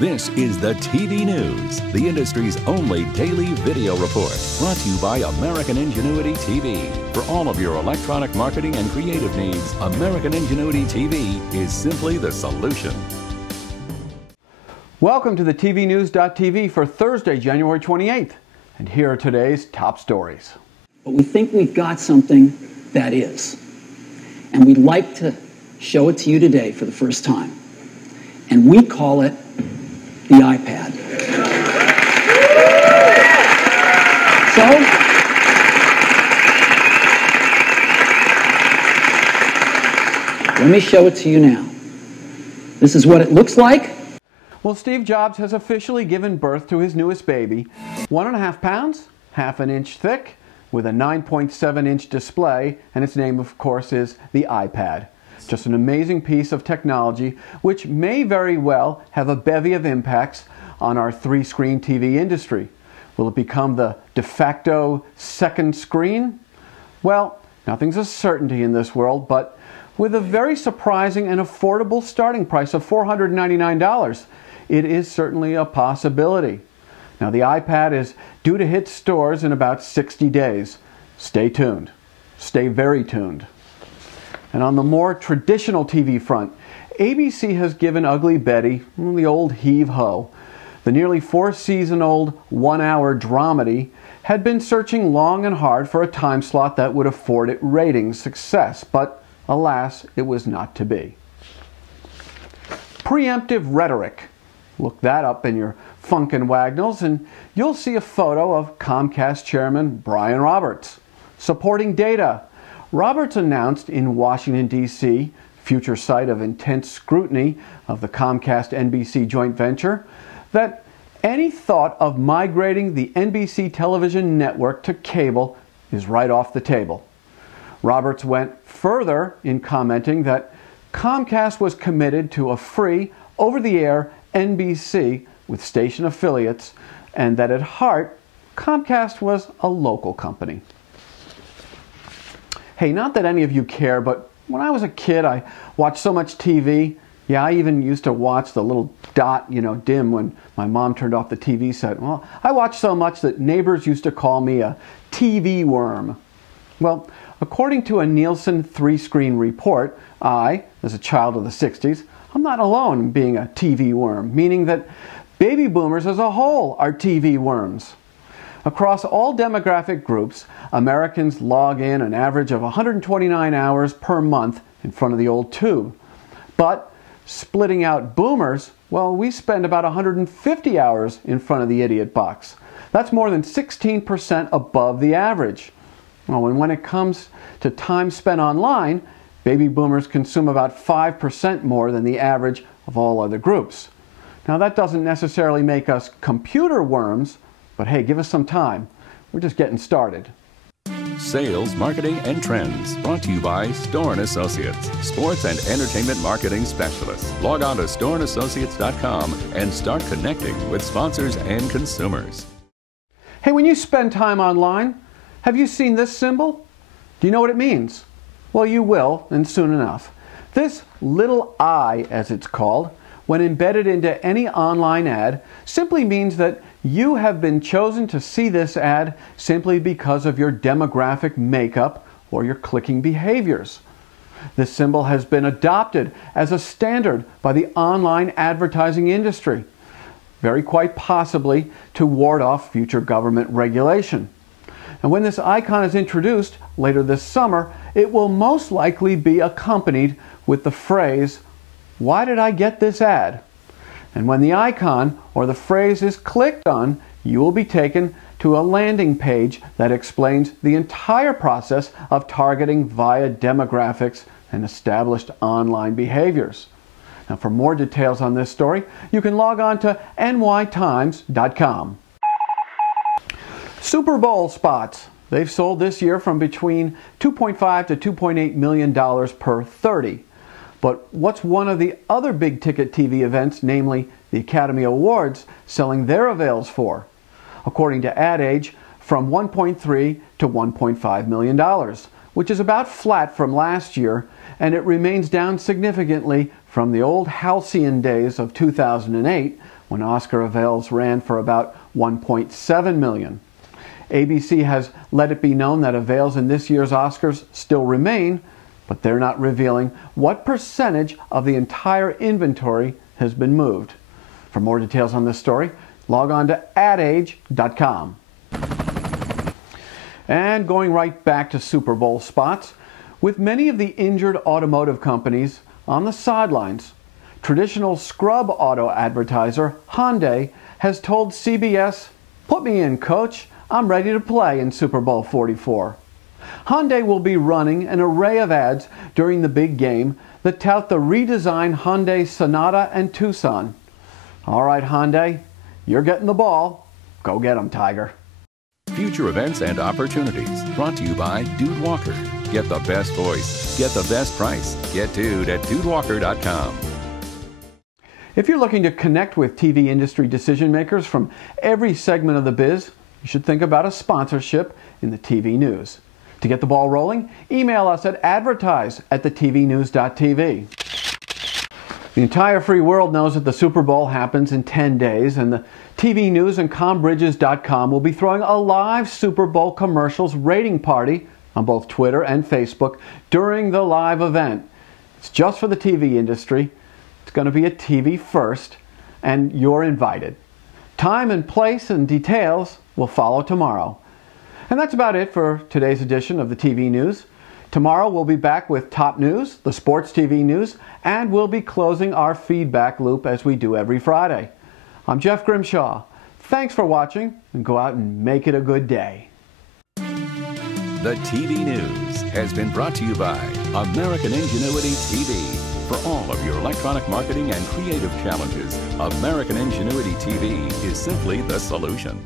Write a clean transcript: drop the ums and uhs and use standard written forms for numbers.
This is the TV News, the industry's only daily video report, brought to you by American Ingenuity TV. For all of your electronic marketing and creative needs, American Ingenuity TV is simply the solution. Welcome to the TVNews.TV for Thursday, January 28th. And here are today's top stories. But we think we've got something that is. And we'd like to show it to you today for the first time. And we call it the iPad. So, let me show it to you now. This is what it looks like. Well, Steve Jobs has officially given birth to his newest baby. 1.5 pounds, half an inch thick, with a 9.7-inch display, and its name, of course, is the iPad. Just an amazing piece of technology which may very well have a bevy of impacts on our three-screen TV industry. Will it become the de facto second screen? Well, nothing's a certainty in this world, but with a very surprising and affordable starting price of $499, it is certainly a possibility. Now, the iPad is due to hit stores in about 60 days. Stay tuned. Stay very tuned. And on the more traditional TV front, ABC has given Ugly Betty the old heave-ho. The nearly 4-season-old one-hour dramedy had been searching long and hard for a time slot that would afford it ratings success, but alas, it was not to be. Preemptive rhetoric. Look that up in your Funkin' Wagnalls and you'll see a photo of Comcast chairman Brian Roberts. Supporting data. Roberts announced in Washington, D.C., future site of intense scrutiny of the Comcast-NBC joint venture, that any thought of migrating the NBC television network to cable is right off the table. Roberts went further in commenting that Comcast was committed to a free, over-the-air NBC with station affiliates, and that at heart, Comcast was a local company. Hey, not that any of you care, but when I was a kid, I watched so much TV. Yeah, I even used to watch the little dot, dim when my mom turned off the TV set. Well, I watched so much that neighbors used to call me a TV worm. Well, according to a Nielsen three-screen report, I, as a child of the 60s, I'm not alone in being a TV worm, meaning that baby boomers as a whole are TV worms. Across all demographic groups, Americans log in an average of 129 hours per month in front of the old tube. But splitting out boomers, well, we spend about 150 hours in front of the idiot box. That's more than 16% above the average. Well, and when it comes to time spent online, baby boomers consume about 5% more than the average of all other groups. Now, that doesn't necessarily make us computer worms, but hey, give us some time. We're just getting started. Sales, marketing, and trends. Brought to you by Storr & Associates, sports and entertainment marketing specialists. Log on to StorrandAssociates.com and start connecting with sponsors and consumers. Hey, when you spend time online, have you seen this symbol? Do you know what it means? Well, you will, and soon enough. This little I, as it's called, when embedded into any online ad, simply means that you have been chosen to see this ad simply because of your demographic makeup or your clicking behaviors. This symbol has been adopted as a standard by the online advertising industry, very quite possibly to ward off future government regulation. And when this icon is introduced later this summer, it will most likely be accompanied with the phrase, "Why did I get this ad?" And when the icon or the phrase is clicked on, you will be taken to a landing page that explains the entire process of targeting via demographics and established online behaviors. Now, for more details on this story, you can log on to nytimes.com. Super Bowl spots. They've sold this year from between $2.5 to $2.8 million per 30. But what's one of the other big ticket TV events, namely the Academy Awards, selling their avails for? According to Ad Age, from $1.3 to $1.5 million, which is about flat from last year, and it remains down significantly from the old halcyon days of 2008, when Oscar avails ran for about $1.7 million. ABC has let it be known that avails in this year's Oscars still remain, but they're not revealing what percentage of the entire inventory has been moved. For more details on this story, log on to adage.com. And going right back to Super Bowl spots, with many of the injured automotive companies on the sidelines, traditional scrub auto advertiser Hyundai has told CBS, "Put me in, coach. I'm ready to play in Super Bowl 44. Hyundai will be running an array of ads during the big game that tout the redesigned Hyundai Sonata and Tucson. All right, Hyundai, you're getting the ball. Go get 'em, Tiger." Future events and opportunities brought to you by Dude Walker. Get the best voice, get the best price. Get Dude at dudewalker.com. If you're looking to connect with TV industry decision makers from every segment of the biz, you should think about a sponsorship in the TV news. To get the ball rolling, email us at advertise@thetvnews.tv. The entire free world knows that the Super Bowl happens in 10 days, and the TV News and combridges.com will be throwing a live Super Bowl commercials rating party on both Twitter and Facebook during the live event. It's just for the TV industry. It's going to be a TV first, and you're invited. Time and place and details will follow tomorrow. And that's about it for today's edition of the TV News. Tomorrow we'll be back with top news, the sports TV news, and we'll be closing our feedback loop as we do every Friday. I'm Jeff Grimshaw. Thanks for watching, and go out and make it a good day. The TV News has been brought to you by American Ingenuity TV. For all of your electronic marketing and creative challenges, American Ingenuity TV is simply the solution.